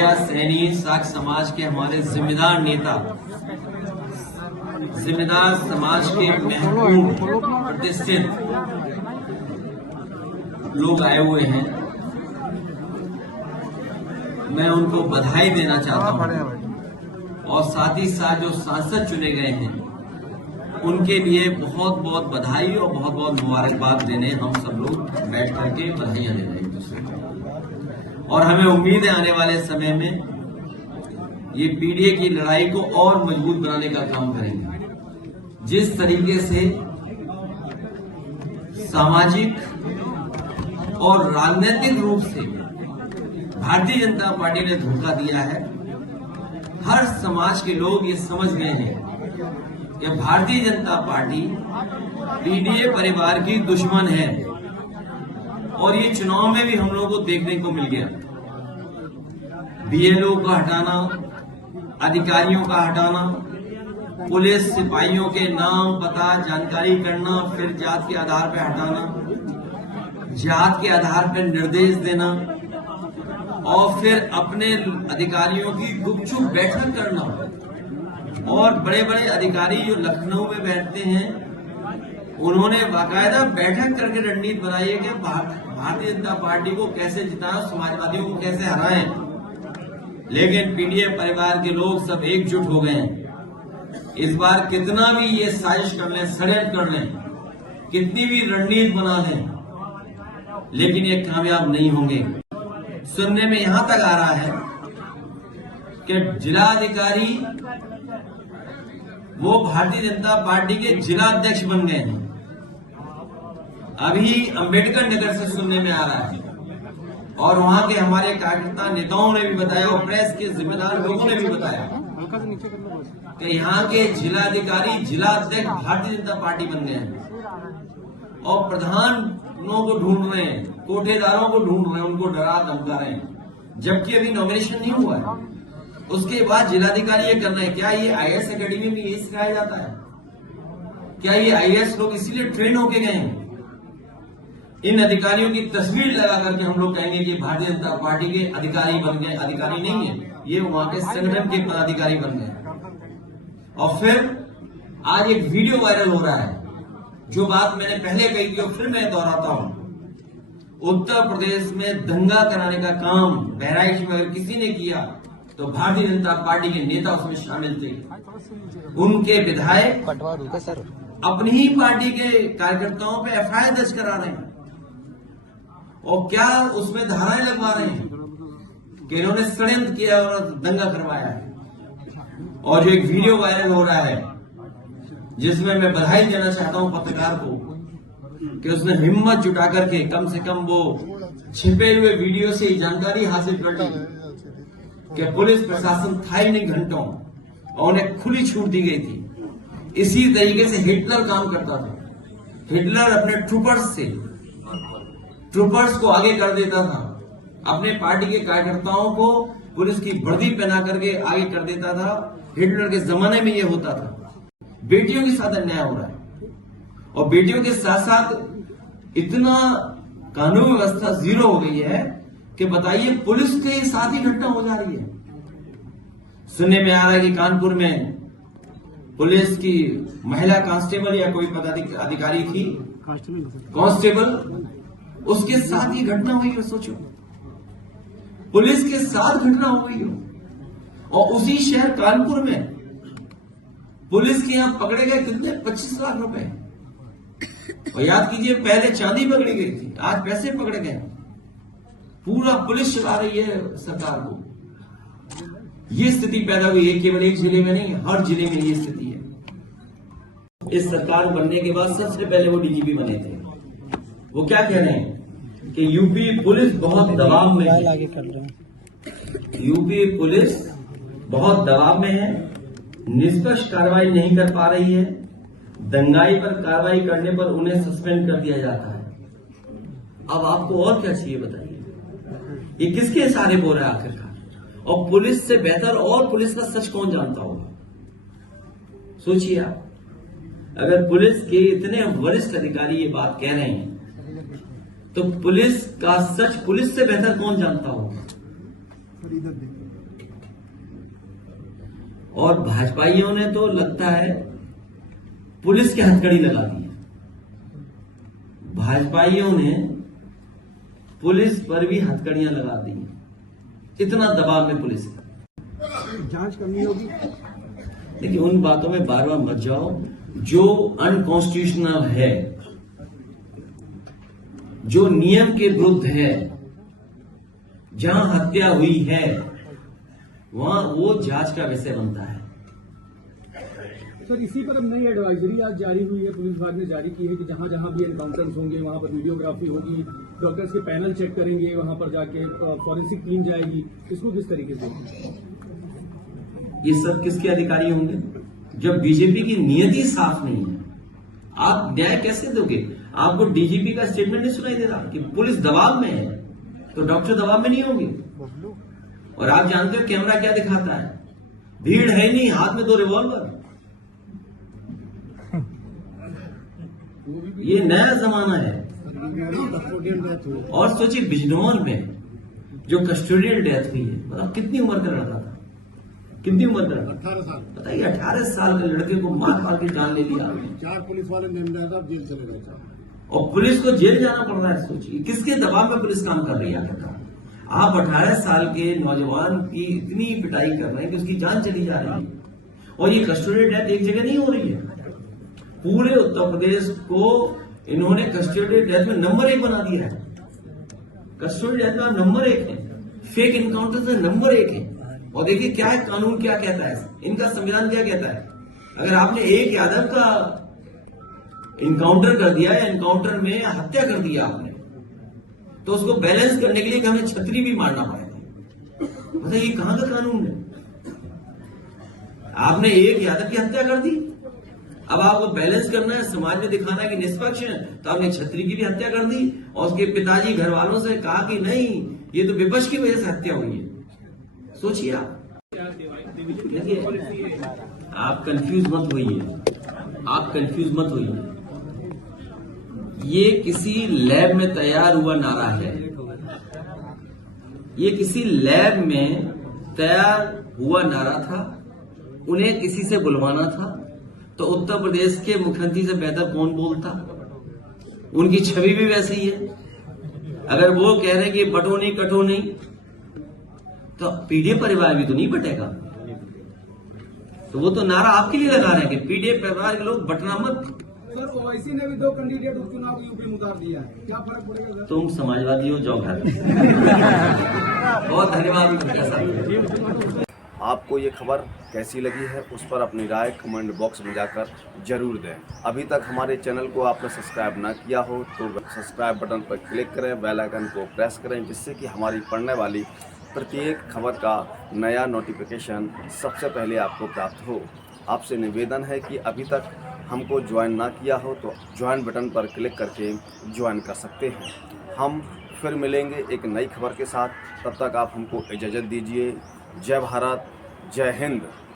गया सैनी साख समाज के हमारे जिम्मेदार नेता, जिम्मेदार समाज के महत्वपूर्ण प्रतिष्ठित लोग आए हुए हैं। मैं उनको बधाई देना चाहता हूं और साथ ही साथ जो सांसद चुने गए हैं उनके लिए बहुत बहुत बधाई और बहुत बहुत मुबारकबाद देने हम सब लोग बैठ करके बधाइयां दे रहे हैं एक दूसरे को। और हमें उम्मीद है आने वाले समय में ये पीडीए की लड़ाई को और मजबूत बनाने का काम करेंगे। जिस तरीके से सामाजिक और राजनीतिक रूप से भारतीय जनता पार्टी ने धोखा दिया है, हर समाज के लोग ये समझ गए हैं कि भारतीय जनता पार्टी पीडीए परिवार की दुश्मन है। और ये चुनाव में भी हम लोगों को देखने को मिल गया। बीएलओ का हटाना, अधिकारियों का हटाना, पुलिस सिपाहियों के नाम पता जानकारी करना, फिर जात के आधार पर हटाना, जात के आधार पर निर्देश देना और फिर अपने अधिकारियों की गुपचुप बैठक करना। और बड़े बड़े अधिकारी जो लखनऊ में बैठते हैं उन्होंने बाकायदा बैठक करके रणनीति बनाई है कि भारतीय जनता पार्टी को कैसे जिताएं, समाजवादियों को कैसे हराएं। लेकिन पीडीए परिवार के लोग सब एकजुट हो गए हैं। इस बार कितना भी ये साजिश कर लें, षड्यंत्र कर लें, कितनी भी रणनीति बना लें, लेकिन ये कामयाब नहीं होंगे। सुनने में यहां तक आ रहा है कि जिलाधिकारी वो भारतीय जनता पार्टी के जिला अध्यक्ष बन गए हैं। अभी अंबेडकर नगर से सुनने में आ रहा है और वहां के हमारे कार्यकर्ता नेताओं ने भी बताया और प्रेस के जिम्मेदार लोगों ने भी बताया कि यहाँ के जिलाधिकारी जिला अध्यक्ष भारतीय जनता पार्टी बन गए हैं और प्रधानों को ढूंढ रहे हैं, कोठेदारों को ढूंढ रहे हैं, उनको डरा धमका रहे हैं, जबकि अभी नॉमिनेशन नहीं हुआ है। उसके बाद जिलाधिकारी ये कर रहे हैं। क्या ये आईएएस एकेडमी में ये सिखाया जाता है? क्या ये आईएएस लोग इसीलिए ट्रेन होके गए हैं? इन अधिकारियों की तस्वीर लगा करके हम लोग कहेंगे कि भारतीय जनता पार्टी के अधिकारी बन गए। अधिकारी नहीं है, ये वहां के संगठन के पदाधिकारी बन गए। और फिर आज एक वीडियो वायरल हो रहा है, जो बात मैंने पहले कही थी और फिर मैं दोहराता हूं। उत्तर प्रदेश में दंगा कराने का काम बहराइच में अगर किसी ने किया तो भारतीय जनता पार्टी के नेता उसमें शामिल थे। उनके विधायक अपनी ही पार्टी के कार्यकर्ताओं पे एफआईआर दर्ज करा रहे हैं और क्या उसमें धाराएं लगवा रहे हैं कि इन्होंने षड्यंत्र किया और दंगा करवाया है। और जो एक वीडियो वायरल हो रहा है जिसमें मैं बधाई देना चाहता हूं पत्रकार को कि उसने हिम्मत जुटा करके कम से कम वो छिपे हुए वीडियो से जानकारी हासिल कर ली कि पुलिस प्रशासन था ही नहीं घंटों और उन्हें खुली छूट दी गई थी। इसी तरीके से हिटलर काम करता था। हिटलर अपने ट्रूपर्स को आगे कर देता था, अपने पार्टी के कार्यकर्ताओं को पुलिस की वर्दी पहना करके आगे कर देता था। हिटलर के जमाने में ये होता था। बेटियों के साथ अन्याय हो रहा है और बेटियों के साथ साथ इतना कानून व्यवस्था जीरो हो गई है कि बताइए पुलिस के साथ ही घटना हो जा रही है। सुनने में आ रहा है कि कानपुर में पुलिस की महिला कांस्टेबल या कोई पदाधिकारी थी, कांस्टेबल, उसके साथ ही घटना हुई हो। सोचो, पुलिस के साथ घटना हो गई हो और उसी शहर कानपुर में पुलिस के यहां पकड़े गए कितने 25 लाख रुपए। और याद कीजिए पहले चांदी पकड़ी गई थी, आज पैसे पकड़े गए। पूरा पुलिस चला रही है सरकार को। ये स्थिति पैदा हुई है केवल एक जिले में नहीं, हर जिले में ये स्थिति है। इस सरकार बनने के बाद सबसे पहले वो डीजीपी बने थे। वो क्या कह रहे हैं कि यूपी पुलिस बहुत दबाव में है। यूपी पुलिस बहुत दबाव में है, निष्पक्ष कार्रवाई नहीं कर पा रही है, दंगाई पर कार्रवाई करने पर उन्हें सस्पेंड कर दिया जाता है। अब आपको और क्या चाहिए बताइए? ये किसके इशारे बोल रहा है आखिरकार? और पुलिस से बेहतर और पुलिस का सच कौन जानता होगा? सोचिए आप, अगर पुलिस के इतने वरिष्ठ अधिकारी ये बात कह रहे हैं तो पुलिस का सच पुलिस से बेहतर कौन जानता होगा? और भाजपाइयों ने तो लगता है पुलिस की हथकड़ी लगा दी है। भाजपाइयों ने पुलिस पर भी हथकड़ियां लगा दी हैं। इतना दबाव में पुलिस है। जांच करनी होगी। देखिए, उन बातों में बार बार मत जाओ जो अनकॉन्स्टिट्यूशनल है, जो नियम के विरुद्ध है। जहां हत्या हुई है वहां वो जांच का विषय बनता है। सर, इसी पर अब नई एडवाइजरी आज जारी हुई है, पुलिस विभाग ने जारी की है कि जहां जहां भी एनकाउंटर्स होंगे वहां पर वीडियोग्राफी होगी, डॉक्टर्स के पैनल चेक करेंगे, वहां पर जाके फॉरेंसिक टीम जाएगी। इसको किस तरीके से? ये सब किसके अधिकारी होंगे? जब बीजेपी की नियति साफ नहीं है, आप न्याय कैसे दोगे? आपको डीजीपी का स्टेटमेंट नहीं सुनाई दे रहा कि पुलिस दबाव में है, तो डॉक्टर दबाव में नहीं होंगे। और आप जानते हो कैमरा क्या दिखाता है? भीड़ है नहीं, हाथ में 2 रिवॉल्वर। ये नया जमाना है। और सोचिए, बिजनौर में जो कस्टोडियल डेथ हुई है, मतलब कितनी उम्र का लड़का था? कितनी उम्र का? 18 साल। बताइए, 18 साल के लड़के को मार मार के जान ले लिया। 4 पुलिस वाले जेल चले गए और पुलिस को जेल जाना पड़ रहा है। सोचिए किसके दबाव में पुलिस काम कर रही है। आप 18 साल के नौजवान की इतनी पिटाई कर रहे हैं कि उसकी जान चली जा रही है। और ये कस्टोडियल डेथ एक जगह नहीं हो रही है, पूरे उत्तर प्रदेश को इन्होंने कस्टोडियल डेथ में नंबर 1 बना दिया है। कस्टोडियल डेथ में नंबर 1 है, फेक इनकाउंटर से नंबर 1 है। और देखिए क्या है, कानून क्या कहता है, इनका संविधान क्या कहता है। अगर आपने एक यादव का इनकाउंटर कर दिया, या इनकाउंटर में हत्या कर दिया आपने, तो उसको बैलेंस करने के लिए हमें छतरी भी मारना पड़ेगा। मतलब ये कहां का कानून है? आपने एक यादव की हत्या कर दी, अब आपको बैलेंस करना है, समाज में दिखाना है कि निष्पक्ष है, तो आपने छतरी की भी हत्या कर दी। और उसके पिताजी घर वालों से कहा कि नहीं, ये तो विपक्ष की वजह से हत्या हुई है। सोचिए देखिए, आप कंफ्यूज मत होइए, आप कंफ्यूज मत होइए। ये किसी लैब में तैयार हुआ नारा है, ये किसी लैब में तैयार हुआ नारा था। उन्हें किसी से बुलवाना था, तो उत्तर प्रदेश के मुख्यमंत्री से बेहतर कौन बोलता? उनकी छवि भी वैसी ही है। अगर वो कह रहे हैं कि बटो नहीं कटो नहीं, तो पीडीए परिवार भी तो नहीं बटेगा। तो वो तो नारा आपके लिए लगा रहे हैं कि पीडीए परिवार के लोग बटना मत। सर, ओवैसी ने भी 2 कैंडिडेट उपचुनाव यूपी में उतार दिया है, क्या फर्क पड़ेगा? तुम समाजवादी हो, जाओ घर। बहुत धन्यवाद। आपको ये खबर कैसी लगी है उस पर अपनी राय कमेंट बॉक्स में जाकर जरूर दें। अभी तक हमारे चैनल को आपने सब्सक्राइब ना किया हो तो सब्सक्राइब बटन पर क्लिक करें, बेल आइकन को प्रेस करें, जिससे कि हमारी पढ़ने वाली प्रत्येक खबर का नया नोटिफिकेशन सबसे पहले आपको प्राप्त हो। आपसे निवेदन है कि अभी तक हमको ज्वाइन ना किया हो तो ज्वाइन बटन पर क्लिक करके ज्वाइन कर सकते हैं। हम फिर मिलेंगे एक नई खबर के साथ, तब तक आप हमको इजाज़त दीजिए। जय भारत, जय हिंद।